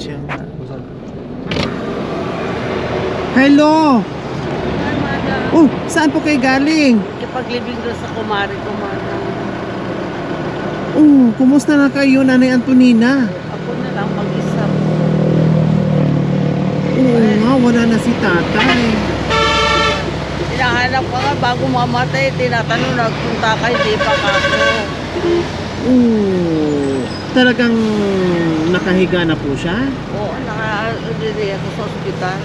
siya. Hello! Oh, saan po kayo galing? Ipaglibing doon sa kumari ko, madam. Oh, kumusta na kayo, Nanay Antonina? Ako na lang mag-isa. Oo nga, wala na si tatay. Hinahanap ko nga bago mamatay, tinatanong nagpunta ka, hindi pa ako. Talagang nakahiga na po siya? Oo, naka-diri ako sa ospital.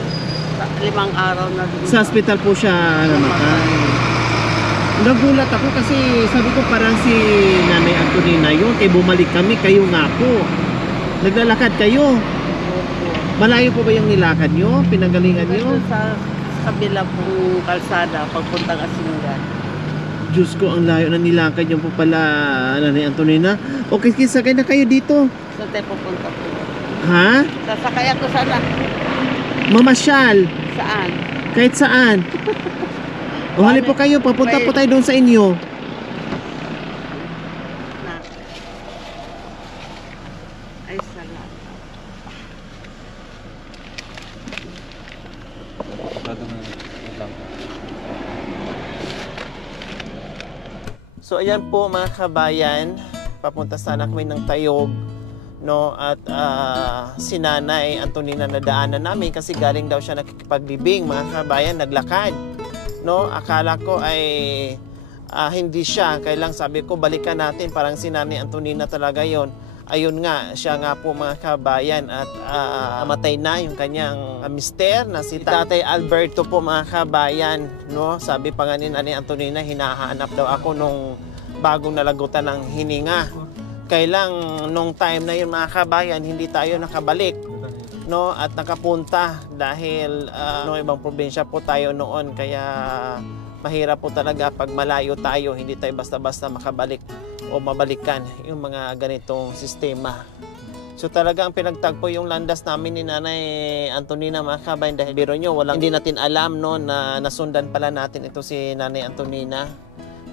5 araw na dito. Sa ospital po siya namatay. Nagulat ako kasi sabi ko parang si Nanay Antonina yun. Kaya bumalik kami, kayo nga po. Naglalakad kayo. Opo. Malayo po ba yung nilakad nyo? Pinanggalingan nyo? Sa kabila pong kalsada, pagpuntang Asingan. Diyos ko, ang layo na nilakad nyo po pala, Nanay Antonina. Okay, sakay na kayo dito. Saan tayo pupunta po? Ha? Sasakay ako sana. Mamasyal. Saan? Kahit saan. O halip po kayo, papunta po tayo doon sa inyo. Ay, salamat. So ayan po mga kabayan, papunta sana kami ng Tayog, no, at si Nanay Antonina nadaanan namin kasi galing daw siya nakikipaglibing, mga kabayan, naglakad, no. Akala ko ay hindi siya, kailang sabi ko balikan natin, parang si Nanay Antonina talaga yon. Ayun nga, siya nga po mga kabayan, at namatay na yung kanyang mister na si Tatay Alberto po mga kabayan, no. Sabi pa nga ni Nanay Antonina, hinahanap daw ako nung bagong nalagutan ng hininga. Kailang nung time na yun mga kabayan, hindi tayo nakabalik, no, at nakapunta dahil no, ibang probinsya po tayo noon, kaya mahirap po talaga pag malayo tayo, hindi tayo basta-basta makabalik o mabalikan yung mga ganitong sistema. So talagang pinagtagpo yung landas namin ni Nanay Antonina mga kabayan, dahil biro nyo, hindi natin alam no, na nasundan pala natin ito si Nanay Antonina.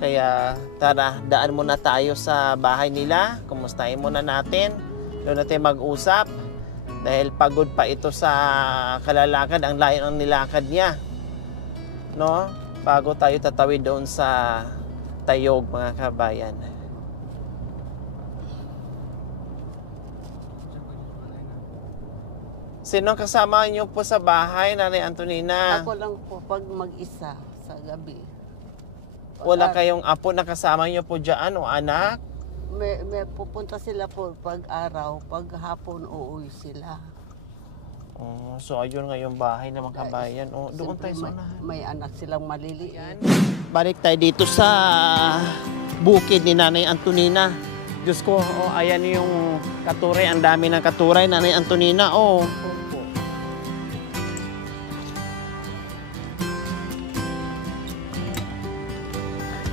Kaya tara, daan muna tayo sa bahay nila, kumustahin muna natin, doon natin mag-usap, dahil pagod pa ito sa kalalakad, ang layo ng nilakad niya, no, bago tayo tatawid doon sa Tayog mga kabayan. Sino kasama niyo po sa bahay, Nanay Antonina? Ako lang po pag mag-isa sa gabi. Wala kayong apo na kasama niyo po dyan o anak? May pupunta sila po pag araw, pag hapon uuwi sila. Oh, so ayun nga yung bahay ng mga kabayan. Oh, doon tayo sa unahan. May anak silang maliliit. Balik tayo dito sa bukid ni Nanay Antonina. Diyos ko, oh, ayan yung katuray. Ang dami ng katuray, Nanay Antonina. Oh.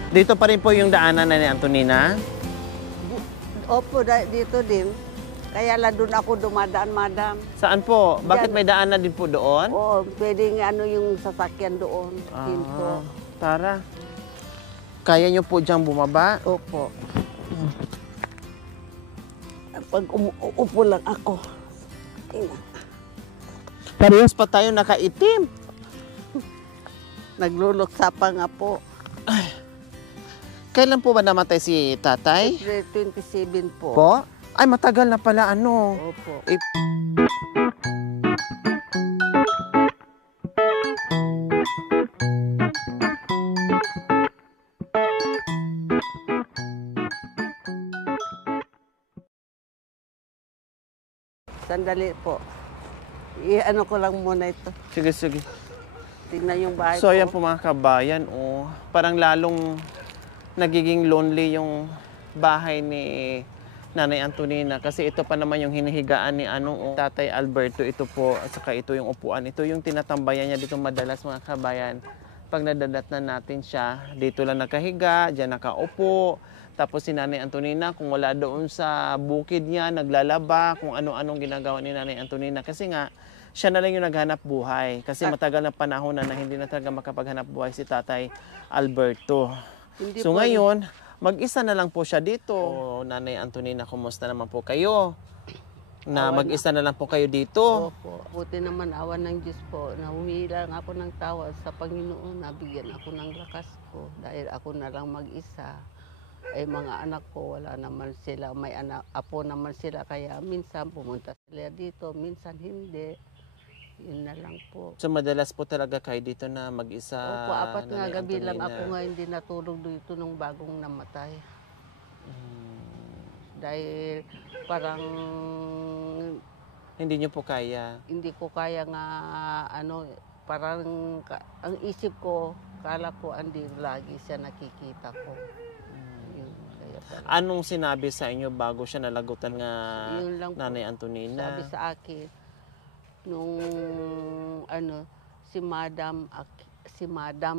Dito pa rin po yung daanan, Nanay Antonina? Opo, dito din. Kaya lang doon ako dumadaan, madam. Saan po? Bakit Diyan. may daanan din po doon? Oo, pwedeng ano yung sasakyan doon. Hinto. Tara. Kaya nyo po diyang bumaba? Opo. Pag upo lang ako. Parehas pa tayo nakaitim. Nagluluksa pa nga po. Kailan po ba namatay si tatay? 27 po. Po? Ay, matagal na pala ano. Opo. Sandali po. I-ano ko lang muna ito. Sige, sige. Tingnan yung bahay So, ko. ayan po mga kabayan, oh, parang lalong nagiging lonely yung bahay ni Nanay Antonina kasi ito pa naman yung hinihigaan ni Tatay Alberto. Ito po, at saka ito yung upuan. Ito yung tinatambayan niya dito madalas mga kabayan. Pag nadadatnan natin siya, dito lang nakahiga, dyan nakaupo. Tapos si Nanay Antonina, kung wala doon sa bukid niya, naglalaba, kung ano-anong ginagawa ni Nanay Antonina. Kasi nga, siya na lang yung naghanap buhay. Kasi matagal na panahon na hindi na talaga makapaghanap buhay si Tatay Alberto. So ngayon, mag-isa na lang po siya dito. Nanay Antonina, kumusta naman po kayo? Na Awa mag-isa na lang po kayo dito. Opo. Buti naman awan ng Diyos po na humila lang ako ng tawad sa Panginoon. Nabigyan ako ng lakas ko dahil ako na lang mag-isa. Ay mga anak ko wala naman sila. May anak, apo naman sila kaya minsan pumunta sila dito, minsan hindi. Yun na lang po. So madalas po talaga kayo dito na mag-isa. Opo, apat nga Nanay gabi lang Antonina. ako nga hindi natulog dito nung bagong namatay. Dahil parang Hindi niyo po kaya. hindi ko kaya nga ano, parang ang isip ko, kala ko andi lagi siya nakikita ko. Yun, kaya parang, Anong sinabi sa inyo bago siya nalagutan nga yun lang po. Nanay Antonina? Sabi sa akin, nung ano, si Madam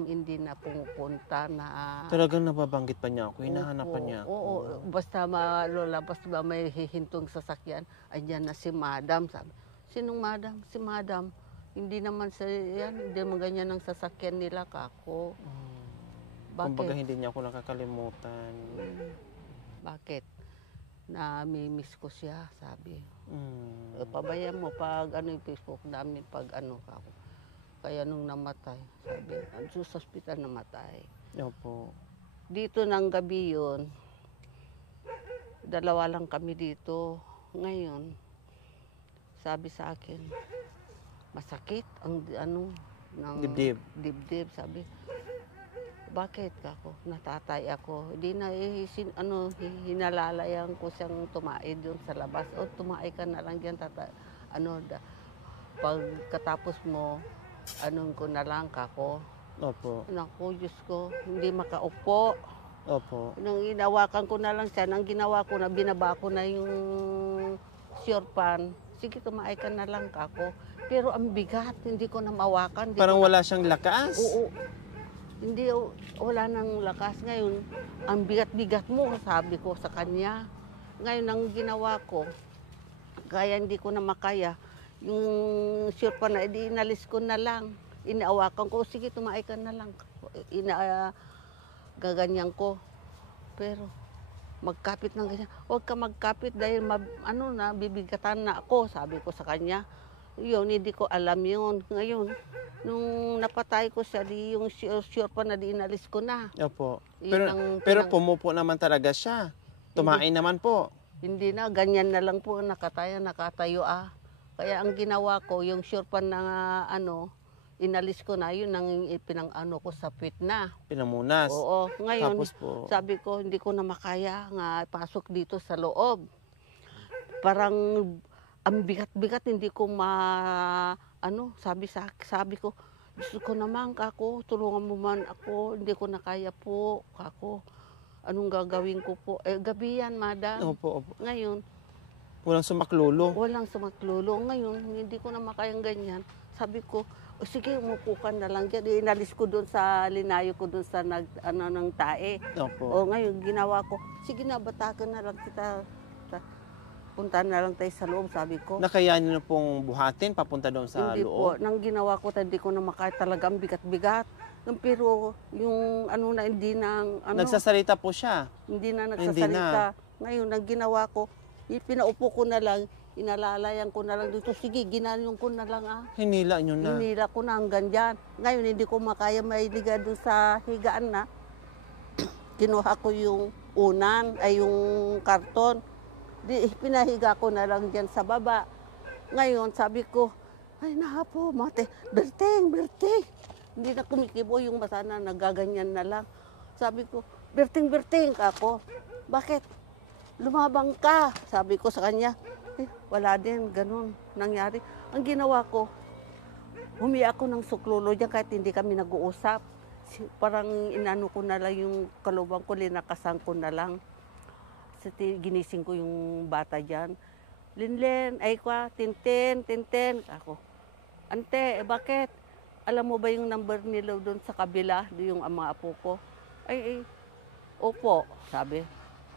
hindi na pumupunta na Talagang nababanggit pa niya ako, hinahanapan niya ako. Oo, basta lolabas ba may hihintong sasakyan, andyan na si Madam. Sabi, sinong Madam? Si Madam. Hindi naman sa yan, hindi naman ganyan ang sasakyan nila kako. Kumbaga Bakit? hindi niya ako nakakalimutan. Bakit? Nami-miss ko siya, sabi. Mm. Pabayaan mo pag ano yung Facebook namin, pag ano kako. Kaya nung namatay, sabi, sa hospital namatay. Opo. Dito ng gabi yun, dalawa lang kami dito. Ngayon, sabi sa akin, masakit ang ano, ng Dibdib. sabi. Bakit kako? Natatay ako. Di na hinalalayan ko siyang tumae doon sa labas. O tumae ka na lang diyan pagkatapos mo, anong ko na lang kako. Opo. Naku, Diyos ko, hindi makaupo. Opo. Nang inawakan ko na lang siya, nang ginawa ko na, binaba ko na yung syorpan. Sige, tumaay ka na lang kako. Pero ang bigat, hindi ko na mawakan. Parang wala siyang lakas. Oo. Hindi, wala nang lakas. Ngayon, ang bigat-bigat mo, sabi ko sa kanya. Ngayon, ang ginawa ko, kaya hindi ko na makaya, yung syorpan na, inalis ko na lang. Inaawakan ko, sige, tumaay ka na lang. Gaganyan ko. Pero, magkapit ng ganyan. Huwag ka magkapit dahil bibigatan na ako, sabi ko sa kanya. Yun, hindi ko alam yun. Ngayon, nung napatay ko siya, yung syorpan na inalis ko na. Opo. Yun Pero pumupo naman talaga siya. Tumain naman po. Hindi na, ganyan na lang po, nakatayo. Kaya ang ginawa ko, yung syorpan na inalis ko na, yun ang pinang-ano ko sa pit na. Pinamunas. Oo, ngayon, Tapos po. sabi ko, hindi ko na makaya nga pasok dito sa loob. Parang ang bigat-bigat, hindi ko sabi ko, gusto ko naman kako, tulungan mo man ako, hindi ko na kaya po kako. Anong gagawin ko po? Gabi yan, Madam. Opo. Ngayon, Walang sumaklulo. walang sumaklulo. Ngayon, hindi ko na makayang ganyan. Sabi ko, sige, umupo ka na lang dyan. Inalis ko doon linayo ko doon sa ng tae. Opo. Ngayon, ginawa ko, sige na, batakan na lang kita. Punta na lang tayo sa loob, sabi ko. Nakayanin na pong buhatin papunta doon sa Hindi loob. po, nang ginawa ko, hindi ko na makaya talagang bigat-bigat. Pero yung hindi na, Nagsasalita po siya. hindi na Hindi nagsasalita. Ngayon, nang ginawa ko, pinaupo ko na lang, inalalayan ko na lang dito. Sige, ginanyon ko na lang Hinila nyo na. Hinila ko na hanggang dyan. Ngayon, hindi ko makaya mailiga doon sa higaan na. Kinuha ko yung yung karton. Pinahiga ko na lang dyan sa baba. Ngayon, sabi ko, ay nahapo, mate, Berting. Hindi na kumikibo yung mata na nagaganyan na lang. Sabi ko, Berting ako. Bakit? Lumabang ka, sabi ko sa kanya. Wala din, ganun nangyari. Ang ginawa ko, humiya ako ng suklulo dyan kahit hindi kami nag-uusap. Parang inano ko na lang yung kalubang ko, linakasan ko na lang. Ginising ko yung bata dyan. Linlen, Tintin. Ako, ante, bakit? Alam mo ba yung number nila doon sa kabila, yung mga apo ko? Opo, sabi.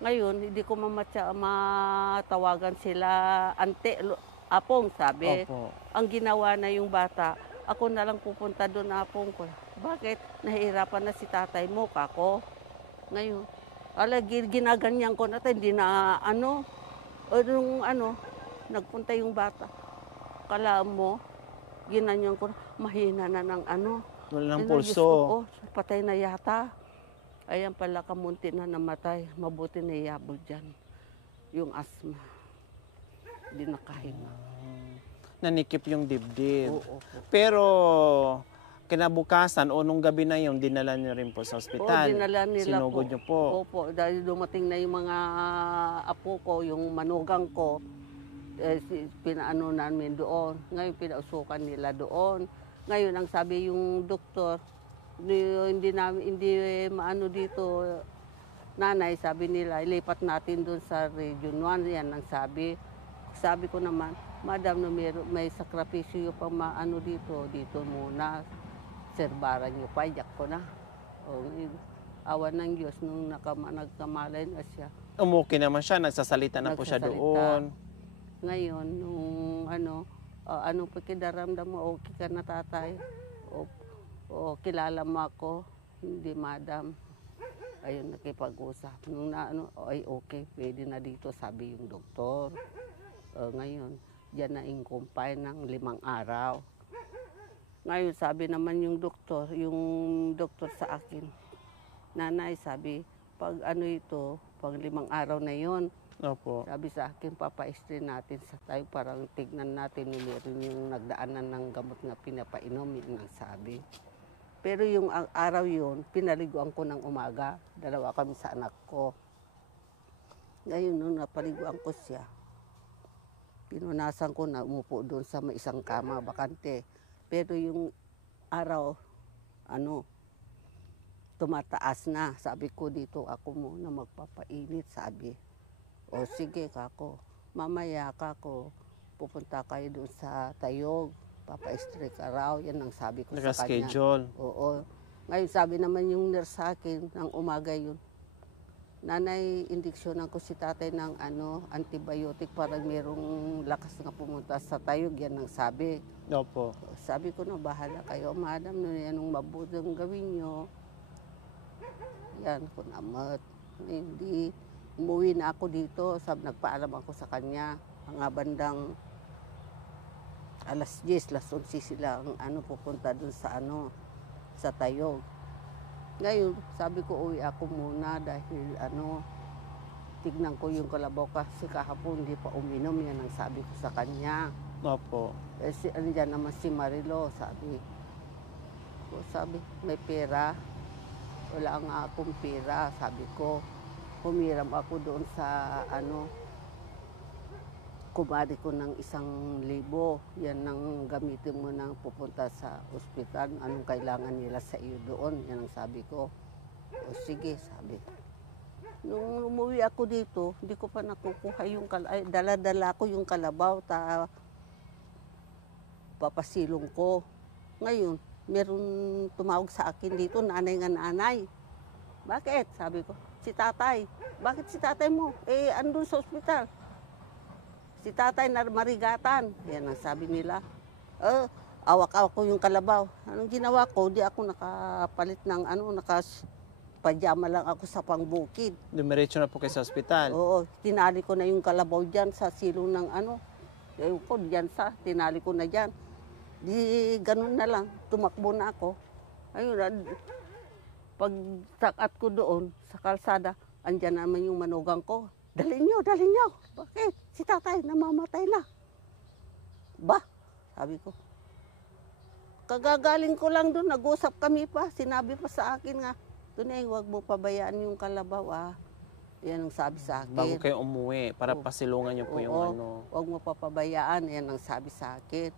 Ngayon, hindi ko matawagan sila, ante, apong, sabi. Opo. Ang ginawa na yung bata, ako na lang pupunta doon, apong ko. Bakit? Nahihirapan na si tatay mo, kako. Ngayon, ginaganyan ko na, hindi na nagpunta yung bata. Kala mo, ginanyan ko, mahina na ng ano. Wala ng Diyos pulso. ko, oh, patay na yata. Ayan pala, kamunti na namatay. Mabuti na iyabol dyan. Yung asma. Hindi nakahinga. Nanikip yung dibdib. Oo. Pero kinabukasan o nung gabi na yun, dinala niyo rin po sa ospital. Dinala nila Sinugod po. niyo po. Opo, dahil dumating na yung mga apo ko, yung manugang ko, pinaano namin doon. Ngayon, pinausukan nila doon. Ngayon, ang sabi yung doktor, hindi maano dito, nanay, sabi nila, ilipat natin doon sa Region 1. Yan ang sabi. Sabi ko naman, Madam, no, may sakripisyo pa maano dito muna. Serbaran niyo pa, yak ko na. O, awan ng Diyos, nung nagkamalay na siya. Okay naman siya, nagsasalita na po siya doon. Ngayon, nung ano pa kidaramdam mo, okay ka na tatay? O kilala mo ako? Hindi, Madam. Ayun, nakipag-usap. Nung ay okay, pwede na dito, sabi yung doktor. Ngayon, diyan na in-confine ng 5 araw. Ngayon, sabi naman yung doktor sa akin, nanay, sabi, pag pag 5 araw na yon, Opo. sabi sa akin, papa-strain natin sa tayo, parang tignan natin meron yung nagdaanan ng gamot na pinapainom, yun ang sabi. Pero yung araw yun, pinaliguan ko ng umaga, 2 kami sa anak ko. Ngayon, nung napaliguan ko siya, pinunasan ko na umupo doon sa may isang kama, bakante. Pero yung araw, tumataas na. Sabi ko dito, ako muna magpapainit, sabi. O sige kako, mamaya kako, pupunta kayo doon sa Tayog, papa-stray ka raw, yan ang sabi ko sa kanya. Naka-schedule. Oo. Ngayon sabi naman yung nurse sa akin, ng umaga yun, nanay, indiksyonan ko si tatay ng antibiotic para merong lakas nga pumunta sa Tayog, yan ang sabi. Opo. Sabi ko na, bahala kayo, Madam, anong mabuting gawin nyo. Yan, kunamat. Hindi, umuwi na ako dito, nagpaalam ako sa kanya. Mga bandang alas 10, alas 11 sila pupunta dun sa Tayog. Ngayon, sabi ko, uwi ako muna dahil tignan ko yung kalabaw kasi kahapon hindi pa uminom, yan ang sabi ko sa kanya. Opo. Andyan naman si Marilo, sabi, may pera. Wala nga akong pera, sabi ko. Humiram ako doon sa kumari ko ng 1,000. Yan ang gamitin mo nang pupunta sa ospital. Anong kailangan nila sa iyo doon? Yan ang sabi ko. O sige, sabi. Nung umuwi ako dito, hindi ko pa nakukuha yung dala-dala ko yung kalabaw, papasilong ko. Ngayon, meron tumawag sa akin dito, nanay nga nanay. Bakit? Sabi ko, si tatay. Bakit si tatay mo? Andun sa ospital. Si tatay na marigatan. Yan ang sabi nila. Awak-awak ko yung kalabaw. Anong ginawa ko? Di ako nakapalit ng pajama lang ako sa pangbukid. Dumiretso na po kayo sa ospital. Oo, tinali ko na yung kalabaw dyan sa silong ng Ewan ko, dyan tinali ko na dyan. Di ganun na lang, tumakbo na ako. Ayun, pag sakat ko doon sa kalsada, andyan naman yung manugang ko. Dalhin nyo. Bakit? Si tatay, namamatay na. Ba? Sabi ko. Kagagaling ko lang doon, nag-usap kami pa. Sinabi pa sa akin nga, Tunay, huwag mo pabayaan yung kalabaw, Yan ang sabi sa akin. Bago kayo umuwi, para pasilungan niyo po yung Huwag mo papabayaan, yan ang sabi sa akin.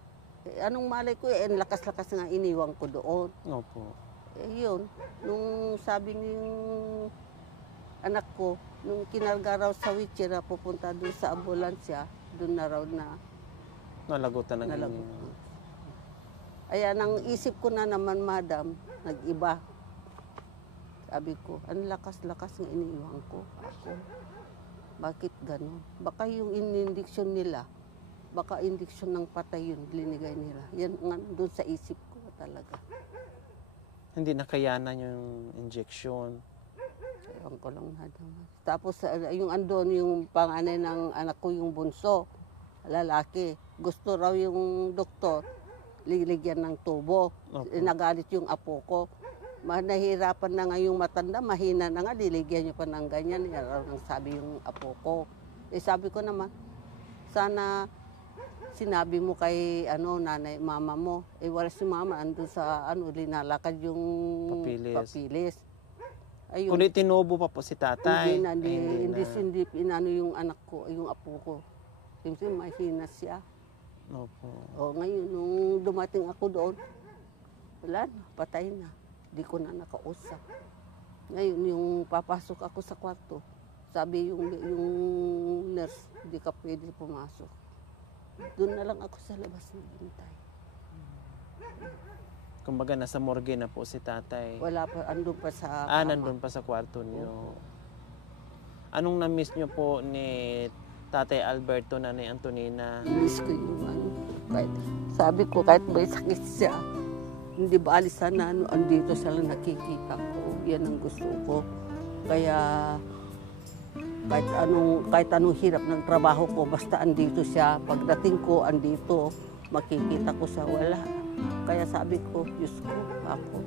Anong malay ko, lakas-lakas nga iniwan ko doon. Opo. Yun, nung sabi ng anak ko, nung kinarga raw sa wheelchair na pupunta doon sa ambulansya, doon na raw na Nalagutan ng nalagutan. Ayan, ang isip ko na naman, Madam, nag-iba. Sabi ko, ang lakas-lakas ng iniiwan ko. Ako, bakit gano'n? Baka yung indiksyon nila, baka indiksyon ng patay yun, linigay nila. Yan nga doon sa isip ko talaga. Hindi nakayanan yung injection. Ewan ko lang, Madam. Tapos yung andon, yung panganay ng anak ko, yung bunso. lalaki. Gusto raw yung doktor, liligyan ng tubo. Opo. Nagalit yung apo ko. Nahihirapan na nga yung matanda, mahina na nga, liligyan niyo pa ng ganyan. Yan raw ang sabi yung apo ko. Sabi ko naman, sana sinabi mo kay nanay, mama mo. Wala si mama, andun sa linalakad yung papilis. Ayun. Kundi tinubo pa po si tatay. Hindi inano yung anak ko, yung apo ko. Kasi mahina siya. Opo. Ngayon, nung dumating ako doon, wala na, patay na. Di ko na nakausap. Ngayon, yung papasok ako sa kwarto, sabi yung nurse, hindi ka pwede pumasok. Doon na lang ako sa labas naghintay. Kumbaga, nasa morgue na po si tatay. Wala pa, andun pa sa nandun pa sa kwarto niyo. Anong na-miss niyo po ni Tatay Alberto, Nanay Antonina? Miss ko yung sabi ko, kahit may sakit siya, hindi ba alisan na andito siya lang nakikita ko. Yan ang gusto ko. Kaya kahit anong hirap ng trabaho ko, basta andito siya. Pagdating ko, andito, makikita ko siya, wala. Kaya sabi ko, Diyos ko, ako,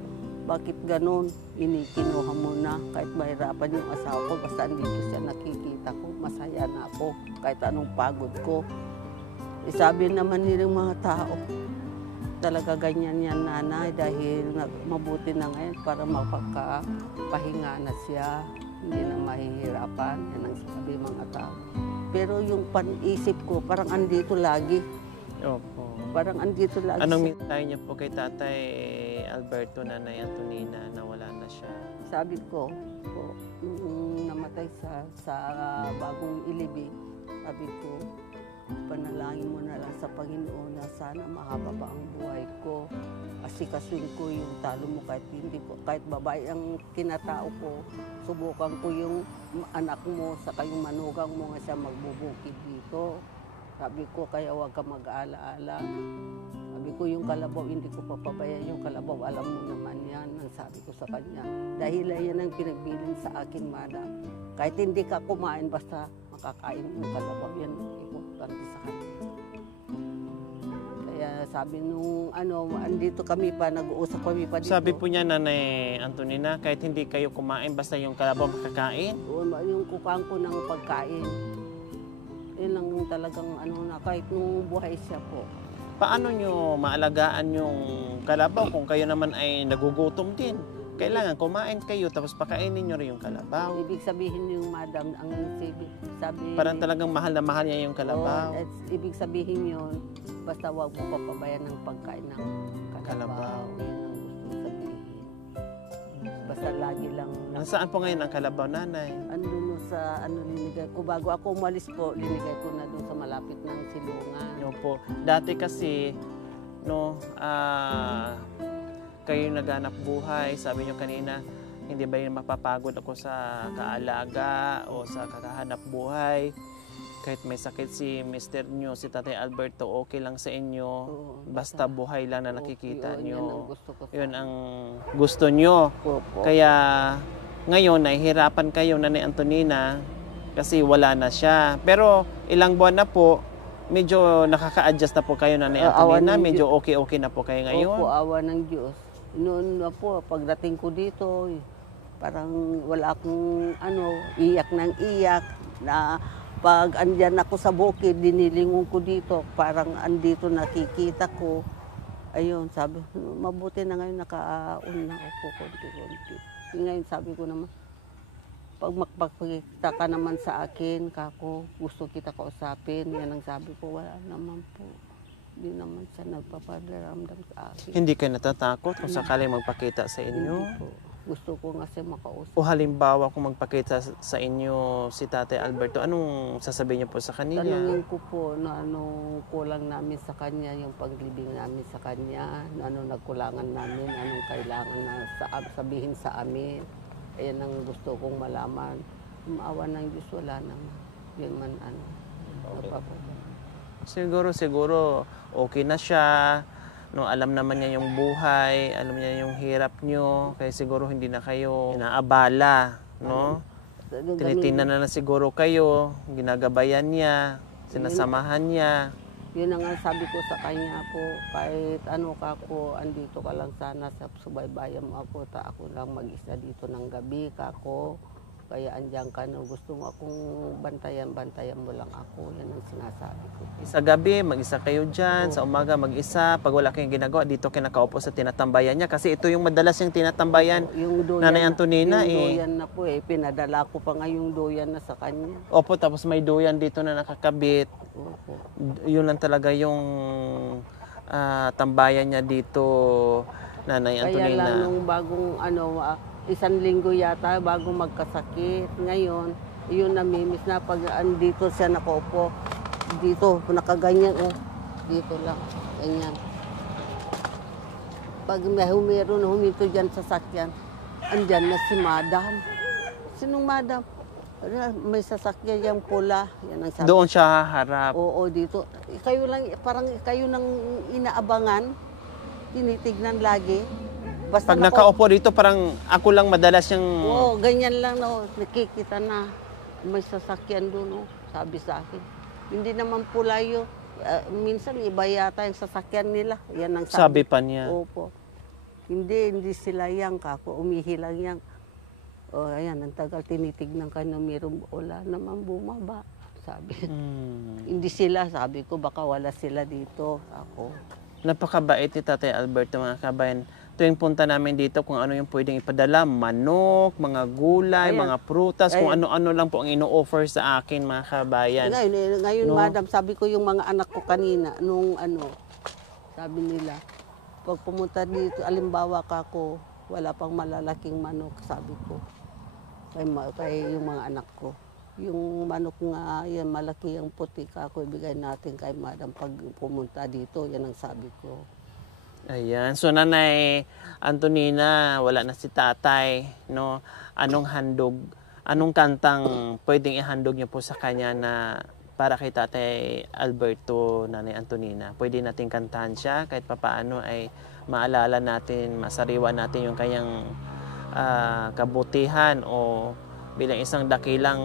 bakit ganun? Inikinuha mo na, kahit mahirapan yung asawa ko, basta andito siya nakikita ko, masaya na ako, kahit anong pagod ko. Sabi naman nilang mga tao, talaga ganyan yan nanay dahil mabuti na ngayon para mapakapahinga na siya, hindi na mahihirapan, yan ang sabi mga tao. Pero yung pan-isip ko, parang andito lagi. Opo. Parang andito lagi. Anong mensahe niyo po kay Tatay Alberto, Nanay Antonina, na wala na siya? Sabi ko, nung namatay sa bagong ilibing, sabi ko, panalangin mo na lang sa Panginoon na sana mahaba pa ang buhay ko. Asikasuin ko yung talo mo kahit babae ang kinatao ko. Subukan ko yung anak mo, saka yung manugang mo nga siya magbubukid dito. Sabi ko, kaya huwag ka mag-aala-ala. Sabi ko, yung kalabaw, hindi ko papabayan. Yung kalabaw, alam mo naman yan, ang sabi ko sa kanya. Dahil yan ang pinagbilin sa akin, madam. Kahit hindi ka kumain, basta makakain yung kalabaw. Yan ang importante sa kanya. Kaya sabi nung, andito kami pa, nag-uusap kami pa dito. Sabi po niya, Nanay Antonina, kahit hindi kayo kumain, basta yung kalabaw makakain? Yung kukuhaan ko ng pagkain. Yun lang talagang kahit nung buhay siya po. Paano nyo maalagaan yung kalabaw kung kayo naman ay nagugutom din? Kailangan kumain kayo tapos pakainin nyo rin yung kalabaw. Ibig sabihin yung madam, ang sabi... Parang talagang mahal na mahal niya yung kalabaw. Ibig sabihin yun, basta wag mo papabayan ng pagkain ng kalabaw. Yan ang gusto sabihin. Basta lagi lang... Saan po ngayon ang kalabaw, Nanay? Andun sa linigay ko. Bago ako umalis po, linigay ko na doon sa malapit ng silungan. Yo po. Dati kasi, kayo naghanap buhay, sabi nyo kanina, hindi ba yun mapapagod ako sa kaalaga o sa kakahanap buhay? Kahit may sakit si Mr. nyo, si Tatay Alberto, okay lang sa inyo. Basta buhay lang na nakikita nyo. Yun ang gusto nyo. Kaya ngayon, nahihirapan kayo, Nanay Antonina, kasi wala na siya. Pero ilang buwan na po, medyo nakaka-adjust na po kayo, Nanay Antonina. Medyo okay na po kayo ngayon. Opo, awa ng Diyos. Noon na po, pagdating ko dito, parang wala akong iyak ng iyak. Na pag andyan ako sa bukid, dinilingon ko dito, parang andito nakikita ko. Ayun, sabi, mabuti na ngayon nakauna ako konti-konti. Ngayon sabi ko naman, pag magpapakita ka naman sa akin, kako, gusto kita kausapin, yan ang sabi ko, wala naman po. Hindi naman siya nagpaparamdam sa akin. Hindi kayo natatakot kung sakali magpakita sa inyo? Hindi po. Gusto ko nga siya makausap. O halimbawa kung magpakita sa inyo si Tatay Alberto, anong sasabihin niyo po sa kanila? Tanungin ko po na kulang namin sa kanya, yung paglibing namin sa kanya, nagkulangan namin, anong kailangan na sabihin sa amin. Ayan ang gusto kong malaman. Maawa ng Diyos, wala naman. Yun man Siguro okay na siya. Alam naman niya yung buhay, alam niya yung hirap niyo, kaya siguro hindi na kayo inaabala, no? Tinitingnan na siguro kayo, ginagabayan niya. sinasamahan niya. Yun ang sabi ko sa kanya po, kahit ano ka ko, andito ka lang sana sa subaybayan mo ako, ako lang mag-isa dito ng gabi ka ko. Kaya andyan ka na, gusto mo akong bantayan mo lang ako. Yan ang sinasabi ko. Sa gabi, mag-isa kayo dyan. Sa umaga, mag-isa. Pag wala kayong ginagawa, dito kinakaupo sa tinatambayan niya. Kasi ito yung madalas yung tinatambayan. Yung doyan, Nanay Antonina. yung doyan na po pinadala ko pa nga yung doyan na sa kanya. Opo, tapos may duyan dito na nakakabit. Opo. Yun lang talaga yung tambayan niya dito, Nanay Antonina. Kaya lang nung bagong isang linggo yata bago magkasakit. Ngayon, yun namimiss na pag andito siya nakaupo. Dito, nakaganyan dito lang, ganyan. Pag may huminto dyan sa sakyan, andyan na si Madam. Sinong Madam? May sasakyan yung pula. Yan ang sabi. Doon siya haharap. Oo, dito. Kayo lang, parang kayo nang inaabangan, tinitignan lagi. Basta Pag nakaupo dito, parang ako lang madalas yung... Oo, ganyan lang nakikita na. May sasakyan doon, sabi sa akin. Hindi naman pula yun. Minsan iba yata yung sasakyan nila. Yan ang Sabi pa niya. Opo. Hindi sila yan kako. Umihi lang yan. Ayan, ang tagal tinitignan ka na mayroong wala naman bumaba. Sabi. Hindi sila, sabi ko, baka wala sila dito. Ako. Napakabait ni Tatay Alberto, mga kabayan. Tuwing punta namin dito kung ano yung pwedeng ipadala, manok, mga gulay, Ayan. mga prutas, kung Ayan. ano-ano lang po ang ino-offer sa akin, mga kabayan. Ngayon No? Madam, sabi ko yung mga anak ko kanina, nung sabi nila, pag pumunta dito, alimbawa ka ko, wala pang malalaking manok, sabi ko. Kay yung mga anak ko. Yung manok nga, yan, malaki ang puti ka ko, ibigay natin kay Madam pag pumunta dito, yan ang sabi ko. Ayan. So, Nanay Antonina, wala na si tatay, no? Anong handog, anong kantang pwedeng ihandog niyo po sa kanya na para kay Tatay Alberto, Nanay Antonina? Pwede natin kantahan siya kahit papaano ay maalala natin, masariwa natin yung kanyang kabutihan o bilang isang dakilang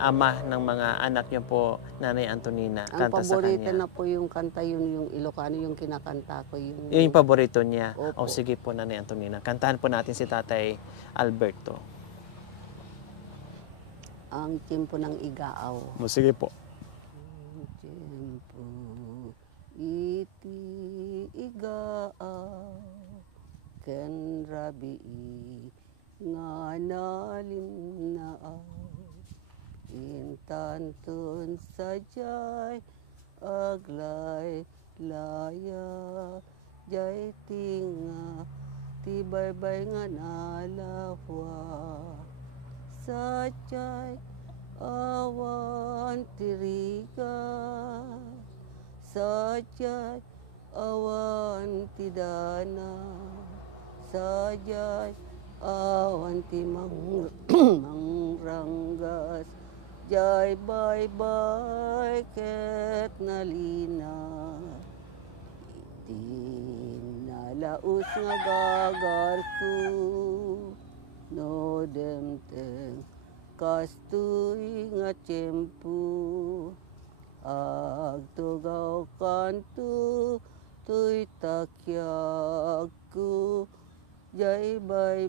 ama ng mga anak niyo po, Nanay Antonina. Ang Kanta sa paborito kanya. na po yung kanta, yun yung Ilocano, yung kinakanta ko. Yun yung paborito niya. Opo. O sige po, Nanay Antonina. Kantahan po natin si Tatay Alberto. Ang Tiyempo ng Igaaw. O sige po. Ang tiyempo iti igaaw ken rabii nga nalinaaw intanton sadyay aglay laya jay tinga tibaybay nga nalahwa sadyay awan tiriga sadyay awan tidana sadyay awan ti mangranggas jay bye ket nalina nalaus nga gagarku no demteng kastoy nga tiyempo agtugaw kanto tuy takyag ko jay bye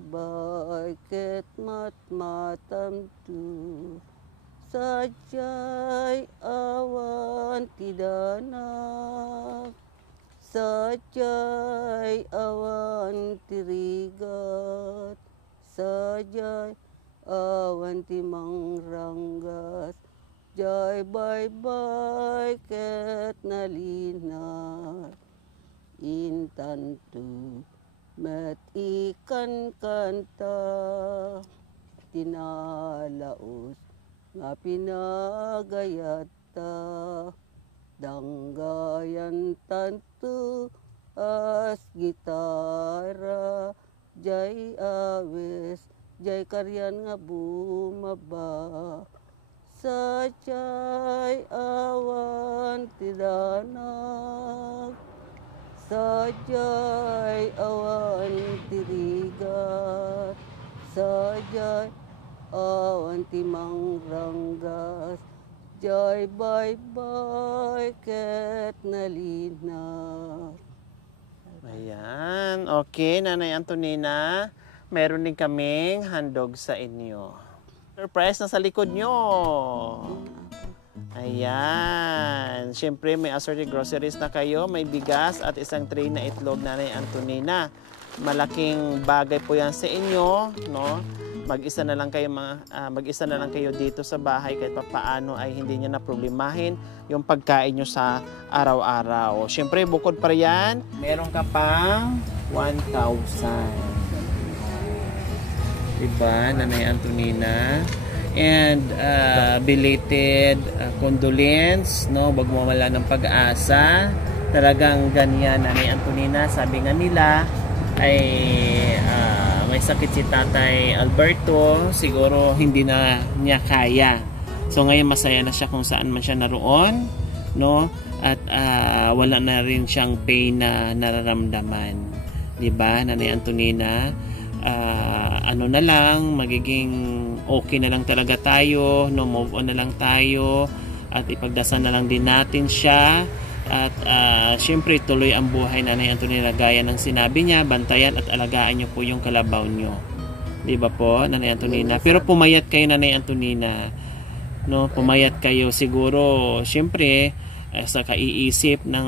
ket matmatam tu sadyay awan tidanak sadyay awan tirigat sadyay awan ti mangranggas jay bye ket nalinar intanto met ikan kanta tinalaos nga pinagayata danggayan tanto as gitara jay awes jay karyan nga bumaba sadyay awan tidanak sadyay awan tirigat sadyay awan ti mangranggas Joy, boy, boy, ket nalinaw. Ayan. Okay, Nanay Antonina. Meron din kaming handog sa inyo. Surprise na sa likod nyo. Ayan. Siyempre, may assorted groceries na kayo. May bigas at isang tray na itlog, Nanay Antonina. Malaking bagay po yan sa inyo, no? Mag-isa na lang kayo dito sa bahay kahit paano ay hindi niyo na problemahin yung pagkain nyo sa araw-araw. Siyempre, bukod pa yan, meron ka pang 1,000. Diba, Nanay Antonina? And belated condolence, no? Wag mo mawala ng pag-asa. Talagang ganyan, Nanay Antonina. Sabi nga nila ay may sakit si Tatay Alberto, siguro hindi na niya kaya. So ngayon masaya na siya kung saan man siya naroon, no? At wala na rin siyang pain na nararamdaman. 'Di ba, Nanay Antonina? Ano na lang, magiging okay na lang talaga tayo, no? Move on na lang tayo at ipagdasal na lang din natin siya. At syempre tuloy ang buhay, Nanay Antonina, gaya ng sinabi niya, bantayan at alagaan niyo po yung kalabaw niyo. 'Di ba po, Nanay Antonina? Pero pumayat kayo, Nanay Antonina. No, pumayat kayo siguro, syempre sa kaiisip ng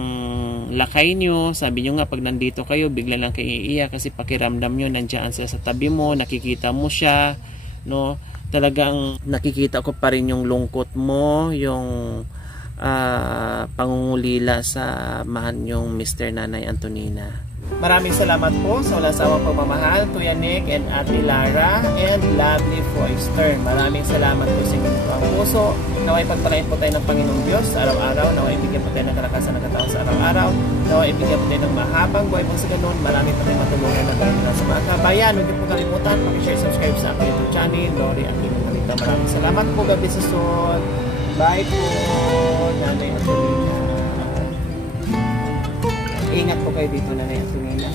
lakay niyo. Sabi niyo nga pag nandito kayo, bigla lang kayo iiyak kasi pakiramdam niyo nandiyan siya sa tabi mo, nakikita mo siya, no? Talagang nakikita ko pa rin yung lungkot mo, yung pangungulila sa mahal yung Mr. Nanay Antonina. Maraming salamat po sa walang sawang pagmamahal, Kuya Nick and Ate Lara and Lovely Foyster. Maraming salamat po sa inyong ang puso. Naway pagpalain po tayo ng Panginoong Diyos sa araw-araw. Naway ibigyan po tayo ng kalakasan ng katawan sa araw-araw. Naway ibigyan po tayo ng mahabang buhay pong sa ganun. Marami po tayong matulungan na tayo sa mga kabayan. Huwag niyo po kalimutan, mag-share, subscribe sa aking YouTube channel, Lori Aquino Marita. Maraming salamat po. God bless us all. Bye po, Nanay Antonina. Ingat po kayo dito, Nanay Antonina.